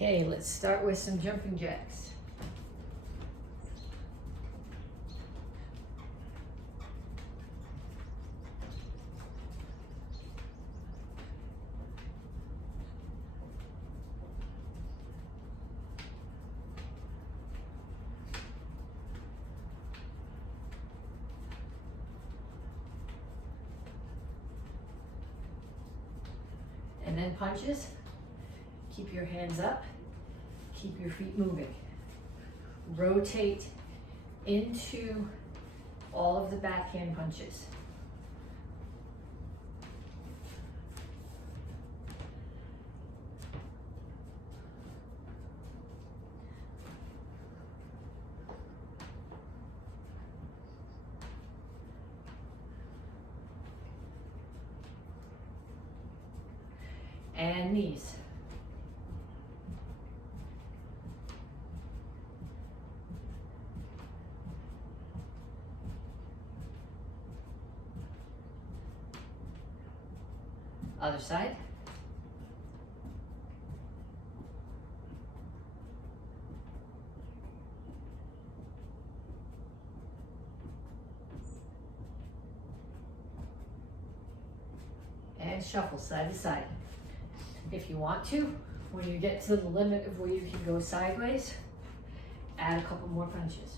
Okay, let's start with some jumping jacks. And then punches. Keep your hands up. Keep your feet moving. Rotate into all of the backhand punches. And knees. Other side. And shuffle side to side. If you want to, when you get to the limit of where you can go sideways, add a couple more punches.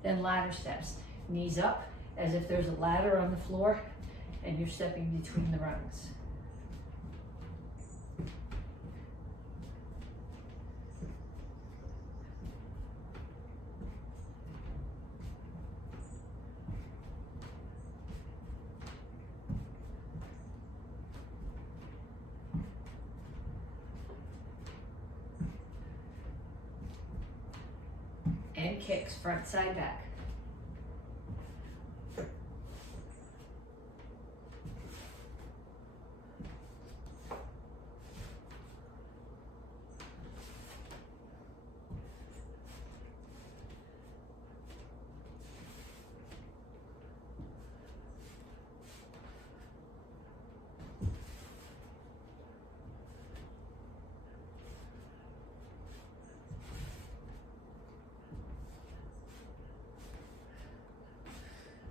Then ladder steps. Knees up as if there's a ladder on the floor and you're stepping between the rungs. And kicks, front, side, back.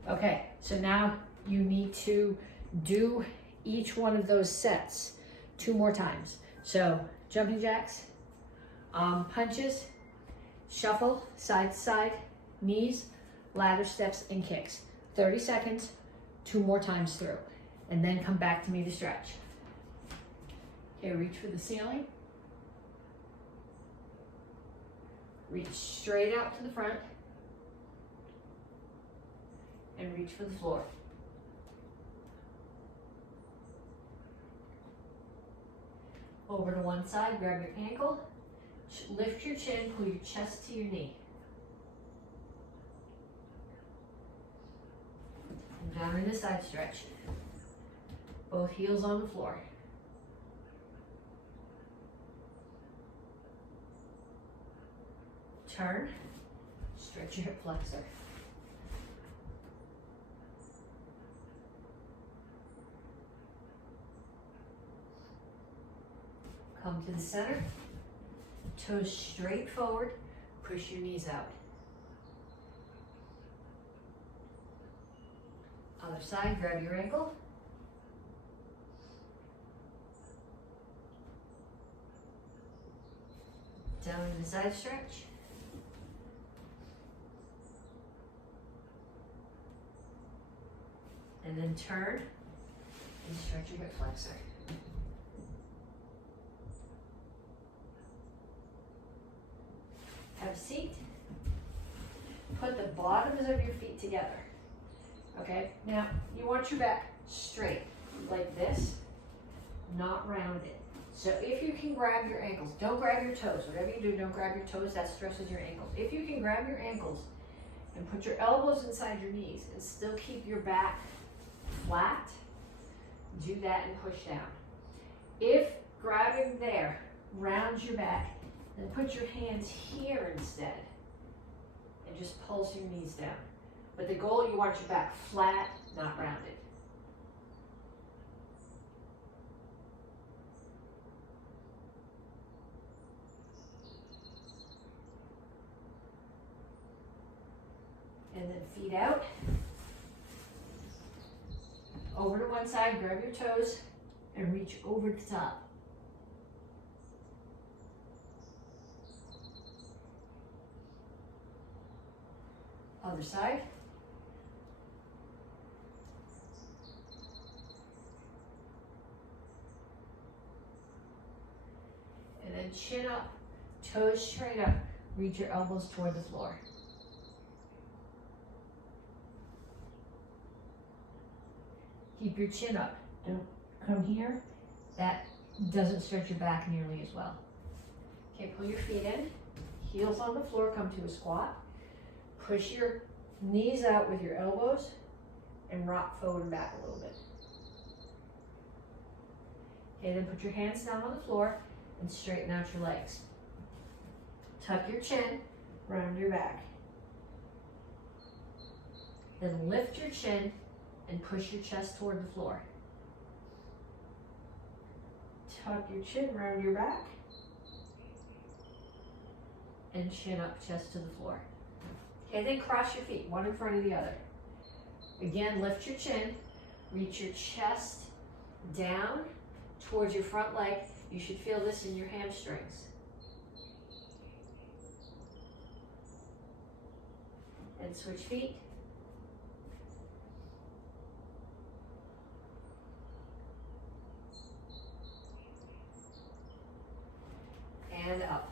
Okay, so now you need to do each one of those sets 2 more times. So jumping jacks, punches, shuffle, side to side, knees, ladder steps, and kicks. 30 seconds, 2 more times through. And then come back to me to stretch. Okay, reach for the ceiling. Reach straight out to the front. And reach for the floor. Over to one side, grab your ankle, lift your chin, pull your chest to your knee. And down in the side stretch. Both heels on the floor. Turn, stretch your hip flexor. Come to the center, toes straight forward, push your knees out. Other side, grab your ankle. Down in the side stretch. And then turn and stretch your hip flexor. Have a seat. Put the bottoms of your feet together. Okay, now you want your back straight like this, not rounded. So if you can grab your ankles, don't grab your toes. Whatever you do, don't grab your toes, that stresses your ankles. If you can grab your ankles and put your elbows inside your knees and still keep your back flat, do that and push down. If grabbing there rounds your back, then put your hands here instead and just pulse your knees down. But the goal, you want your back flat, not rounded. And then feet out. Over to one side, grab your toes, and reach over the top. Other side. And then chin up, toes straight up, reach your elbows toward the floor. Keep your chin up. Don't come here. That doesn't stretch your back nearly as well. Okay, pull your feet in. Heels on the floor, come to a squat. Push your knees out with your elbows and rock forward and back a little bit. Okay, then put your hands down on the floor and straighten out your legs. Tuck your chin, round your back. Then lift your chin and push your chest toward the floor. Tuck your chin, round your back. And chin up, chest to the floor. Okay, then cross your feet, one in front of the other. Again, lift your chin, reach your chest down towards your front leg. You should feel this in your hamstrings. And switch feet. And up.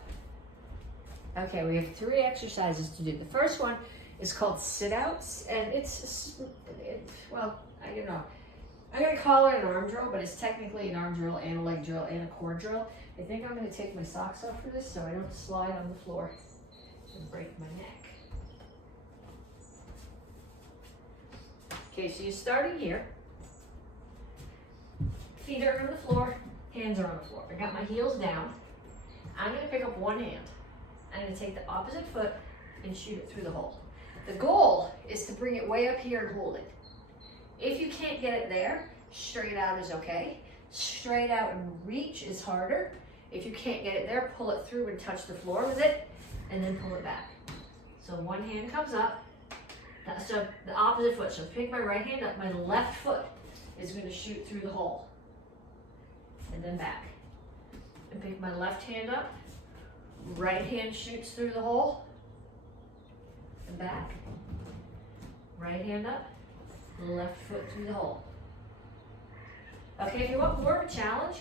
Okay, we have 3 exercises to do. The first one is called sit-outs, and well, I don't know. I'm gonna call it an arm drill, but it's technically an arm drill and a leg drill and a core drill. I think I'm gonna take my socks off for this so I don't slide on the floor and break my neck. Okay, so you're starting here. Feet are on the floor, hands are on the floor. I got my heels down. I'm gonna pick up one hand. I'm gonna take the opposite foot and shoot it through the hole. The goal is to bring it way up here and hold it. If you can't get it there, straight out is okay. Straight out and reach is harder. If you can't get it there, pull it through and touch the floor with it, and then pull it back. So one hand comes up, so the opposite foot. So pick my right hand up, my left foot is gonna shoot through the hole, and then back. And pick my left hand up, right hand shoots through the hole, and back. Right hand up, left foot through the hole. Okay, if you want more of a challenge,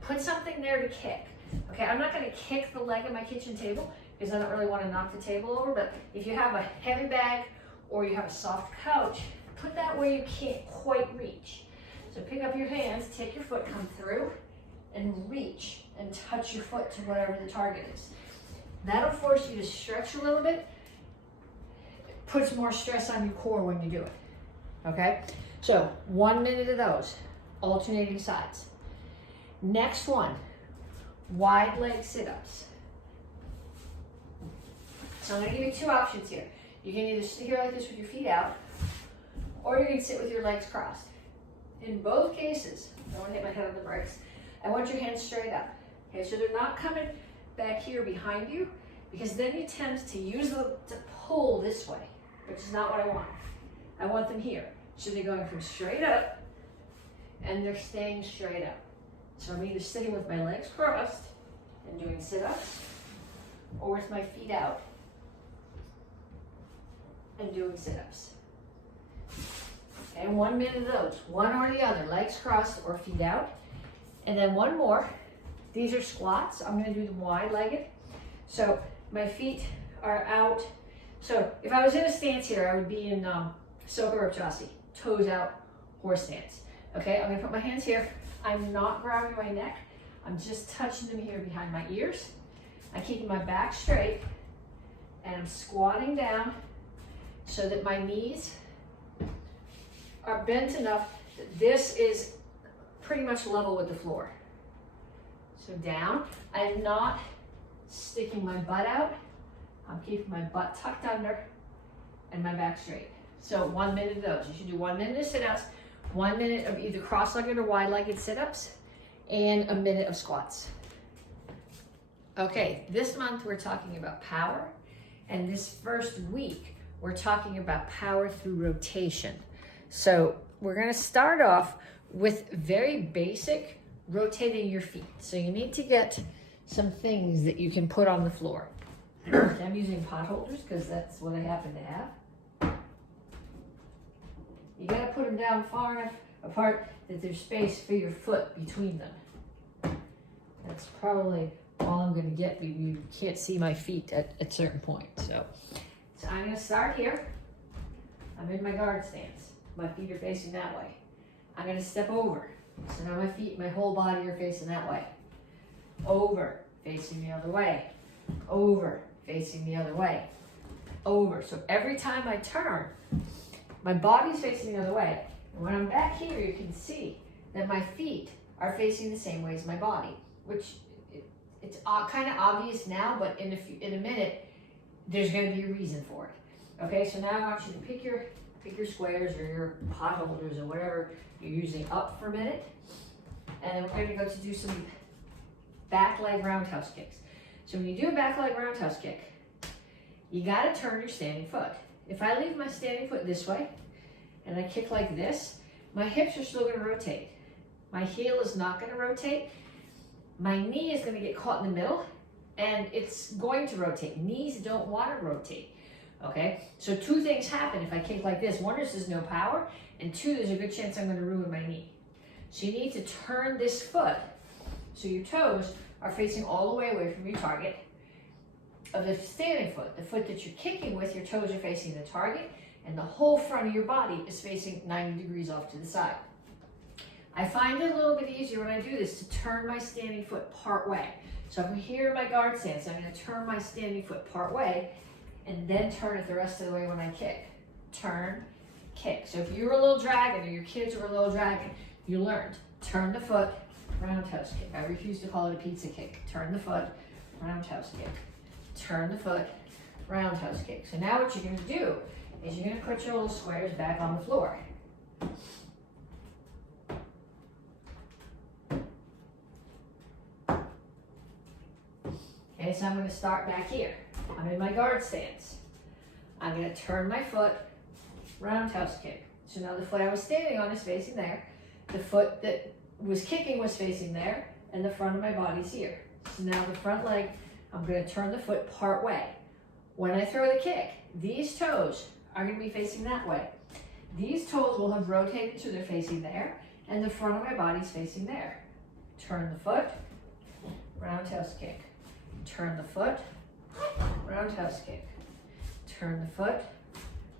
put something there to kick. Okay, I'm not gonna kick the leg of my kitchen table because I don't really wanna knock the table over, but if you have a heavy bag or you have a soft couch, put that where you can't quite reach. So pick up your hands, take your foot, come through, and reach and touch your foot to whatever the target is. That'll force you to stretch a little bit. It puts more stress on your core when you do it. Okay? So 1 minute of those, alternating sides. Next one, wide leg sit-ups. So I'm gonna give you 2 options here. You can either sit here like this with your feet out, or you can sit with your legs crossed. In both cases, I don't want to hit my head on the brakes, I want your hands straight up. Okay, so they're not coming back here behind you, because then you tend to use them to pull this way, which is not what I want. I want them here. So they're going from straight up, and they're staying straight up. So I'm either sitting with my legs crossed and doing sit-ups, or with my feet out and doing sit-ups. And 1 minute of those, one or the other, legs crossed or feet out. And then one more. These are squats. I'm gonna do them wide-legged. So my feet are out. So if I was in a stance here, I would be in Soka, toes out, horse stance. Okay, I'm gonna put my hands here. I'm not grabbing my neck. I'm just touching them here behind my ears. I'm keeping my back straight, and I'm squatting down so that my knees are bent enough that this is pretty much level with the floor. So down. I'm not sticking my butt out. I'm keeping my butt tucked under and my back straight. So 1 minute of those. You should do 1 minute of sit-ups, 1 minute of either cross-legged or wide-legged sit-ups, and a minute of squats. Okay, this month we're talking about power, and this first week we're talking about power through rotation. So we're gonna start off with very basic rotating your feet. So you need to get some things that you can put on the floor. I'm using pot holders because that's what I happen to have. You gotta put them down far enough apart that there's space for your foot between them. That's probably all I'm gonna get. You can't see my feet at certain points. So I'm gonna start here. I'm in my guard stance. My feet are facing that way. I'm gonna step over. So now my feet, my whole body are facing that way. Over, facing the other way. Over, facing the other way. Over. So every time I turn, my body's facing the other way. And when I'm back here, you can see that my feet are facing the same way as my body, which it's kind of obvious now, but in a minute, there's going to be a reason for it. Okay, so now I want you to pick your squares or your pot holders or whatever you're using up for a minute. And then we're going to go to do some back leg roundhouse kicks. So when you do a back leg roundhouse kick, you got to turn your standing foot. If I leave my standing foot this way and I kick like this, my hips are still going to rotate. My heel is not going to rotate. My knee is going to get caught in the middle and it's going to rotate. Knees don't want to rotate. Okay, so two things happen if I kick like this. One is there's no power, and two, there's a good chance I'm going to ruin my knee. So you need to turn this foot so your toes are facing all the way away from your target of the standing foot. The foot that you're kicking with, your toes are facing the target, and the whole front of your body is facing 90 degrees off to the side. I find it a little bit easier when I do this to turn my standing foot part way. So if I'm here in my guard stance, I'm going to turn my standing foot part way, and then turn it the rest of the way when I kick. Turn, kick. So if you were a little dragon or your kids were a little dragon, you learned. Turn the foot, roundhouse kick. I refuse to call it a pizza kick. Turn the foot, roundhouse kick. Turn the foot, roundhouse kick. So now what you're going to do is you're going to put your little squares back on the floor. Okay, so I'm going to start back here. I'm in my guard stance. I'm going to turn my foot, roundhouse kick. So now the foot I was standing on is facing there. The foot that was kicking was facing there, and the front of my body's here. So now the front leg, I'm going to turn the foot part way. When I throw the kick, these toes are going to be facing that way. These toes will have rotated so they're facing there, and the front of my body's facing there. Turn the foot, roundhouse kick. Turn the foot, roundhouse kick. Turn the foot,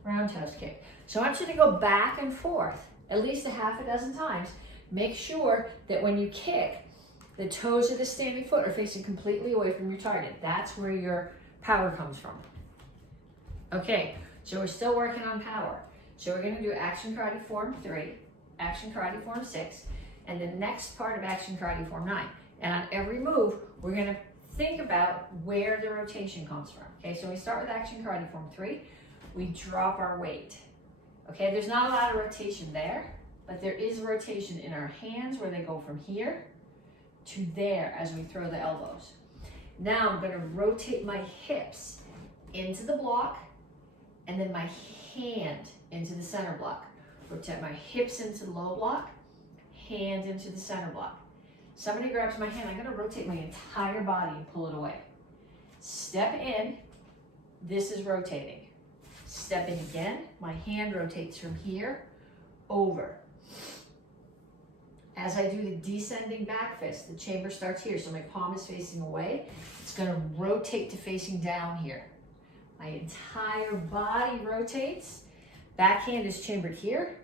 roundhouse kick. So I want you to go back and forth at least a half a dozen times. Make sure that when you kick, the toes of the standing foot are facing completely away from your target. That's where your power comes from. Okay, so we're still working on power. So we're going to do Action Karate Form 3, Action Karate Form 6, and the next part of Action Karate Form 9. And on every move, we're going to think about where the rotation comes from. Okay, so we start with Action Karate Form 3. We drop our weight. Okay, there's not a lot of rotation there, but there is rotation in our hands where they go from here to there as we throw the elbows. Now I'm going to rotate my hips into the block and then my hand into the center block. Rotate my hips into the low block, hand into the center block. Somebody grabs my hand, I'm going to rotate my entire body and pull it away. Step in, this is rotating. Step in again, my hand rotates from here over. As I do the descending back fist, the chamber starts here, so my palm is facing away. It's going to rotate to facing down here. My entire body rotates. Back hand is chambered here,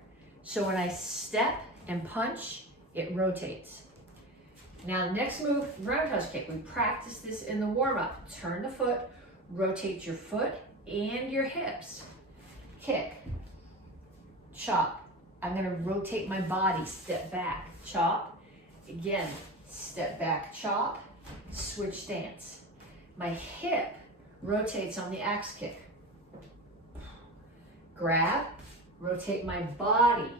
so when I step and punch, it rotates. Now, next move, roundhouse kick. We practice this in the warm-up. Turn the foot, rotate your foot and your hips. kick, chop. I'm gonna rotate my body, step back, chop. Again, step back, chop, switch stance. My hip rotates on the axe kick. Grab, rotate my body,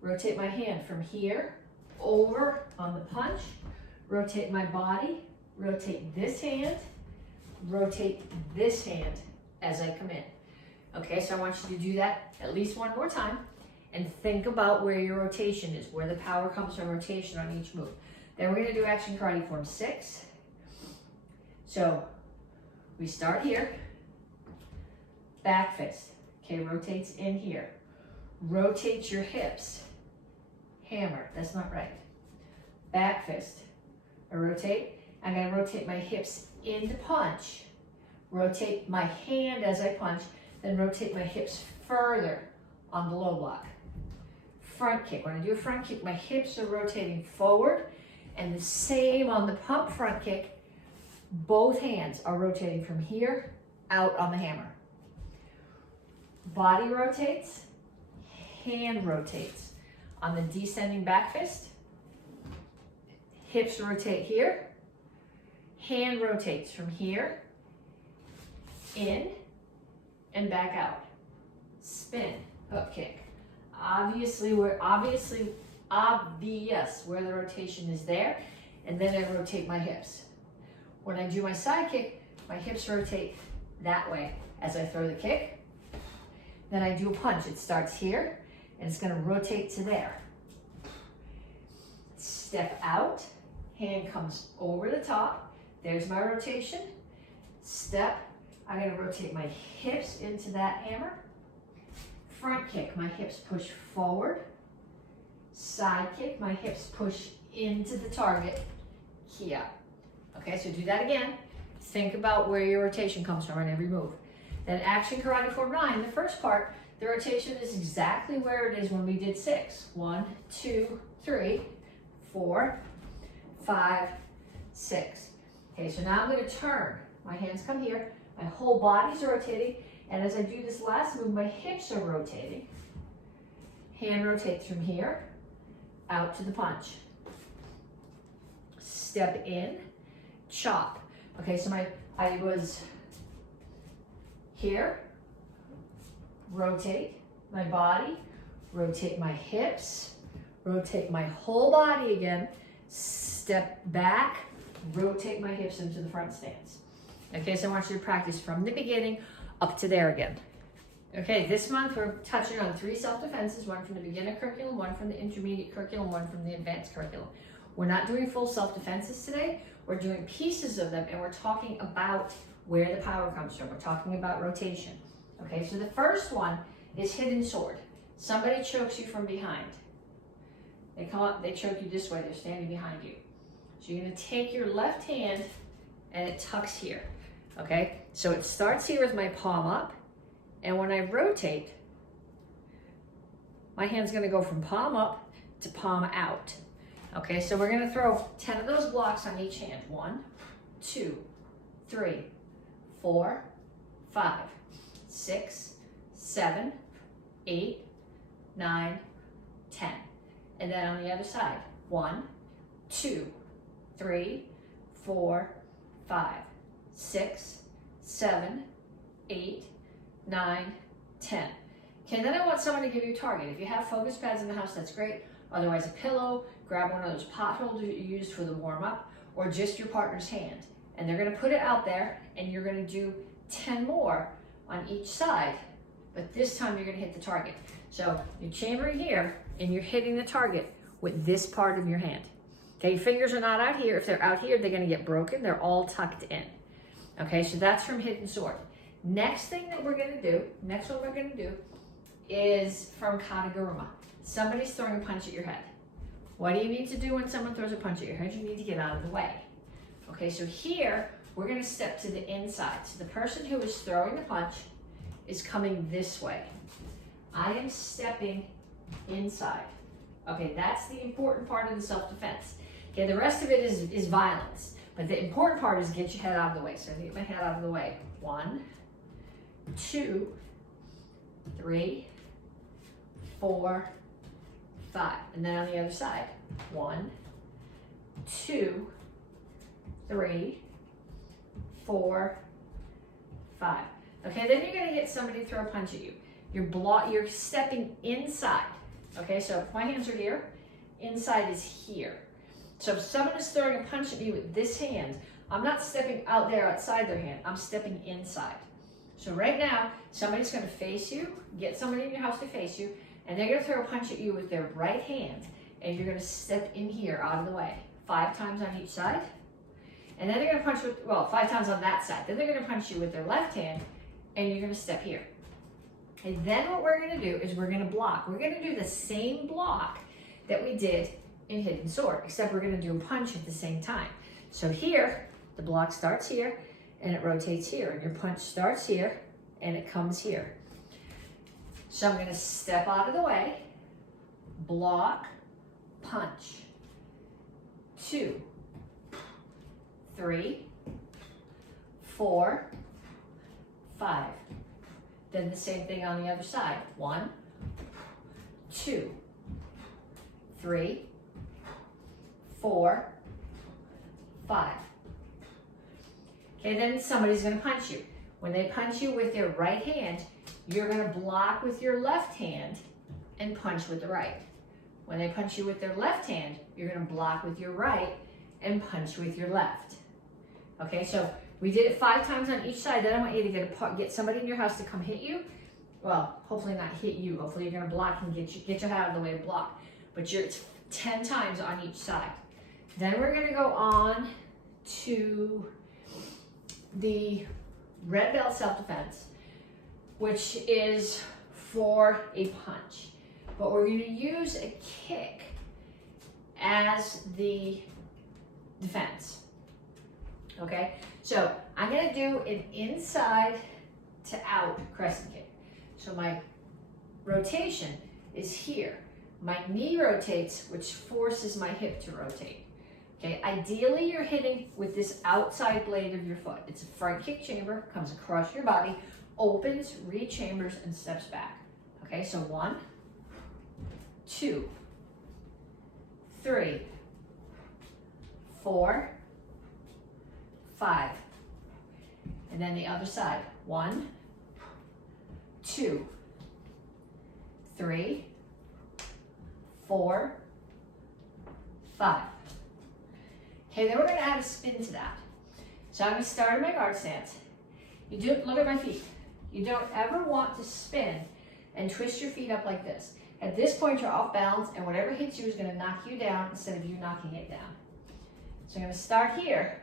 rotate my hand from here, over on the punch, rotate my body, rotate this hand, rotate this hand as I come in. Okay, so I want you to do that at least one more time and think about where your rotation is, where the power comes from rotation on each move. Then we're gonna do action karate form 6. So we start here, back fist, okay, rotates in here. Rotate your hips, hammer, that's not right. Back fist, I rotate, I'm gonna rotate my hips into punch, rotate my hand as I punch, then rotate my hips further on the low block. Front kick, when I do a front kick, my hips are rotating forward, and the same on the pump front kick, both hands are rotating from here out on the hammer. Body rotates, hand rotates. On the descending back fist, hips rotate here, hand rotates from here, in, and back out. Spin, hook kick. Obviously obvious where the rotation is there, and then I rotate my hips. When I do my side kick, my hips rotate that way as I throw the kick. Then I do a punch. It starts here, and it's gonna rotate to there. Step out, hand comes over the top. There's my rotation. Step, I'm gonna rotate my hips into that hammer. Front kick, my hips push forward. Side kick, my hips push into the target, key up. Okay, so do that again. Think about where your rotation comes from on every move. Then action karate form 9, the first part, the rotation is exactly where it is when we did 6. 1, 2, 3, 4, 5, 6. Okay, so now I'm gonna turn. My hands come here, my whole body's rotating, and as I do this last move, my hips are rotating. Hand rotates from here, out to the punch. Step in, chop. Okay, so I was here, rotate my body, rotate my hips, rotate my whole body again, step back, rotate my hips into the front stance. Okay, so I want you to practice from the beginning up to there again. Okay, this month we're touching on 3 self-defenses, one from the beginner curriculum, one from the intermediate curriculum, one from the advanced curriculum. We're not doing full self-defenses today, we're doing pieces of them, and we're talking about where the power comes from. We're talking about rotation. Okay, so the first one is hidden sword. Somebody chokes you from behind. They come up, they choke you this way, they're standing behind you. So you're gonna take your left hand and it tucks here. Okay, so it starts here with my palm up, and when I rotate, my hand's gonna go from palm up to palm out. Okay, so we're gonna throw 10 of those blocks on each hand. 1, 2, 3, 4, 5, 6, 7, 8, 9, 10. And then on the other side, 1, 2, 3, 4, 5, 6, 7, 8, 9, 10. Okay, then I want someone to give you a target. If you have focus pads in the house, that's great. Otherwise, a pillow, grab one of those pot holders you used for the warm-up, or just your partner's hand. And they're gonna put it out there, and you're gonna do 10 more on each side, but this time you're gonna hit the target. So you're chambering here, and you're hitting the target with this part of your hand. Okay, your fingers are not out here. If they're out here, they're gonna get broken. They're all tucked in. Okay, so that's from hidden sword. Next thing that we're gonna do, next one we're gonna do is from kataguruma. Somebody's throwing a punch at your head. What do you need to do when someone throws a punch at your head? You need to get out of the way. Okay, so here, we're gonna step to the inside. So the person who is throwing the punch is coming this way. I am stepping inside. Okay, that's the important part of the self-defense. Okay, the rest of it is violence. But the important part is get your head out of the way. So I get my head out of the way. 1, 2, 3, 4, 5. And then on the other side, 1, 2, 3, 4, 5. Okay, then you're gonna get somebody to throw a punch at you. You're stepping inside. Okay, so if my hands are here, inside is here. So if someone is throwing a punch at me with this hand, I'm not stepping out there outside their hand, I'm stepping inside. So right now, somebody's gonna face you, get somebody in your house to face you, and they're gonna throw a punch at you with their right hand, and you're gonna step in here out of the way. 5 times on each side. And then they're gonna punch with, well, 5 times on that side. Then they're gonna punch you with their left hand, and you're gonna step here. And then what we're gonna do is we're gonna block. We're gonna do the same block that we did in Hidden Sword, except we're gonna do a punch at the same time. So here, the block starts here, and it rotates here, and your punch starts here, and it comes here. So I'm gonna step out of the way, block, punch. 2, 3, 4, 5. Then the same thing on the other side. 1, 2, 3, 4, 5. Okay, then somebody's gonna punch you. When they punch you with their right hand, you're gonna block with your left hand and punch with the right. When they punch you with their left hand, you're gonna block with your right and punch with your left. Okay, so we did it 5 times on each side. Then I want you to get somebody in your house to come hit you. Well, hopefully not hit you. Hopefully you're gonna block and get your hat out of the way to block. But it's 10 times on each side. Then we're gonna go on to the red belt self-defense, which is for a punch. But we're gonna use a kick as the defense. Okay, so I'm gonna do an inside to out crescent kick. So my rotation is here. My knee rotates, which forces my hip to rotate. Okay, ideally you're hitting with this outside blade of your foot. It's a front kick chamber, comes across your body, opens, re-chambers, and steps back. Okay, so 1, 2, 3, 4, 5. And then the other side. 1, 2, 3, 4, 5. Okay, then we're going to add a spin to that. So I'm going to start in my guard stance. Look at my feet. You don't ever want to spin and twist your feet up like this. At this point, you're off balance, and whatever hits you is going to knock you down instead of you knocking it down. So I'm going to start here,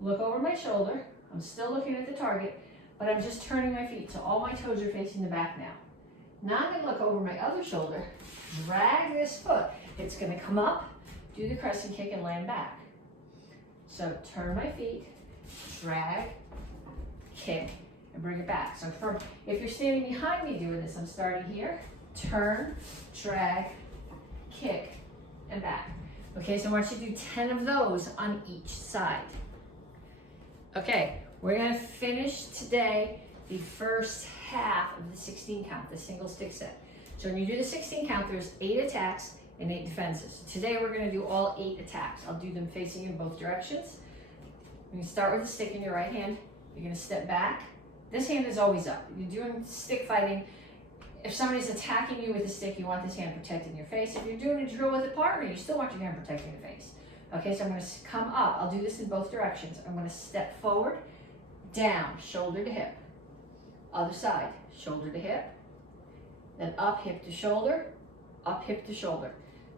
look over my shoulder. I'm still looking at the target, but I'm just turning my feet, so all my toes are facing the back now. Now I'm going to look over my other shoulder, drag this foot. It's going to come up, do the crescent kick, and land back. So turn my feet, drag, kick, and bring it back. So if you're standing behind me doing this, I'm starting here, turn, drag, kick, and back. Okay, so I want you to do 10 of those on each side. Okay, we're gonna finish today the first half of the 16 count, the single stick set. So when you do the 16 count, there's 8 attacks and 8 defenses. Today we're gonna do all 8 attacks. I'll do them facing in both directions. You're gonna start with the stick in your right hand. You're gonna step back. This hand is always up. You're doing stick fighting. If somebody's attacking you with a stick, you want this hand protecting your face. If you're doing a drill with a partner, you still want your hand protecting your face. Okay, so I'm gonna come up. I'll do this in both directions. I'm gonna step forward, down, shoulder to hip. Other side, shoulder to hip. Then up, hip to shoulder, up, hip to shoulder.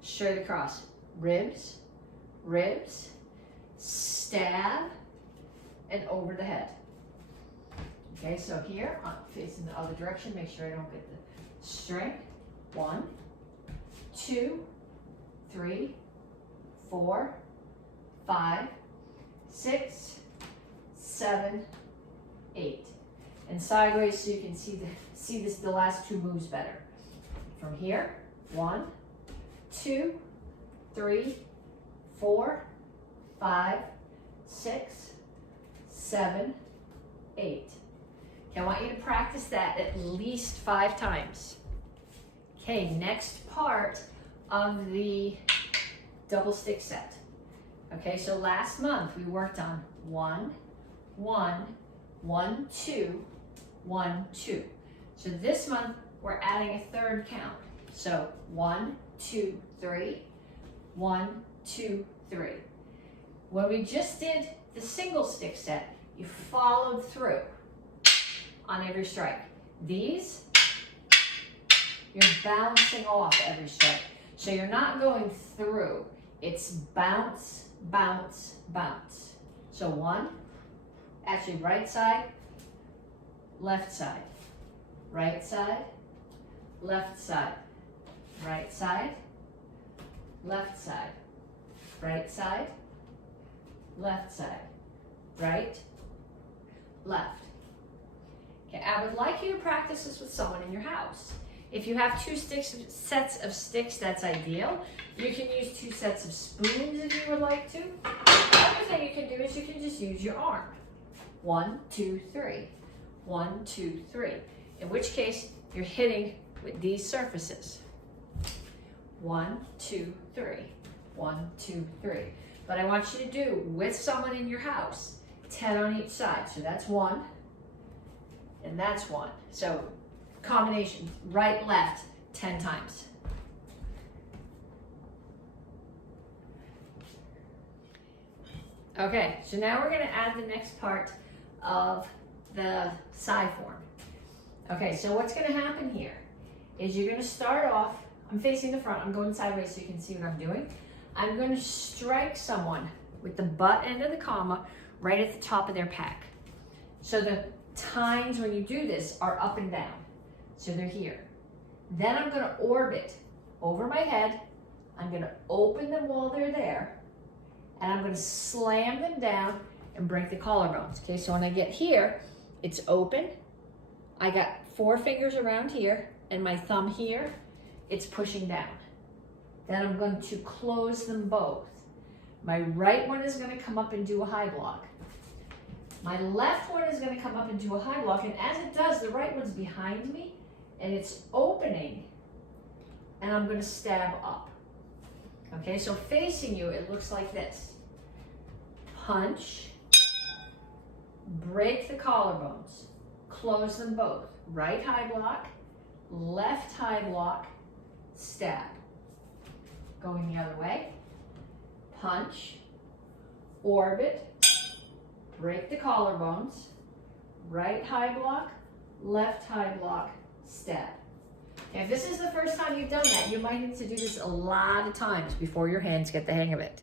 Straight across, ribs, ribs, stab, and over the head. Okay, so here, I'm facing the other direction. Make sure I don't get the string. 1, 2, 3, 4, 5, 6, 7, 8. And sideways so you can see the last 2 moves better. From here, 1, 2, 3, 4, 5, 6, 7, 8. Okay, I want you to practice that at least 5 times. Okay, next part of the double stick set. Okay, so last month we worked on 1, 1, 1, 2, 1, 2. So this month we're adding a third count. So 1, 2, 3, 1, 2, 3. When we just did the single stick set, you followed through on every strike. These, you're bouncing off every strike. So you're not going through, it's bounce, bounce, bounce. So 1, actually right side, left side, right side, left side, right side, left side, right side, left side, right, left. Okay, I would like you to practice this with someone in your house. If you have 2 sets of sticks, that's ideal. You can use 2 sets of spoons if you would like to. The other thing you can do is you can just use your arm. 1, 2, 3. 1, 2, 3. In which case, you're hitting with these surfaces. 1, 2, 3. 1, 2, 3. But I want you to do with someone in your house, 10 on each side. So that's 1, and that's 1. So combination, right, left, 10 times. Okay, so now we're gonna add the next part of the side form. Okay, so what's gonna happen here is you're gonna start off, I'm facing the front, I'm going sideways so you can see what I'm doing. I'm gonna strike someone with the butt end of the comma right at the top of their pack. So the times when you do this are up and down. So they're here. Then I'm gonna orbit over my head. I'm gonna open them while they're there, and I'm gonna slam them down and break the collarbones. Okay, so when I get here, it's open. I got 4 fingers around here and my thumb here, it's pushing down. Then I'm going to close them both. My right one is gonna come up and do a high block. My left one is gonna come up and do a high block, and as it does, the right one's behind me, and it's opening, and I'm gonna stab up. Okay, so facing you, it looks like this. Punch, break the collarbones, close them both. Right high block, left high block, stab. Going the other way, punch, orbit, break the collarbones, right high block, left high block, stab. Okay, if this is the first time you've done that, you might need to do this a lot of times before your hands get the hang of it.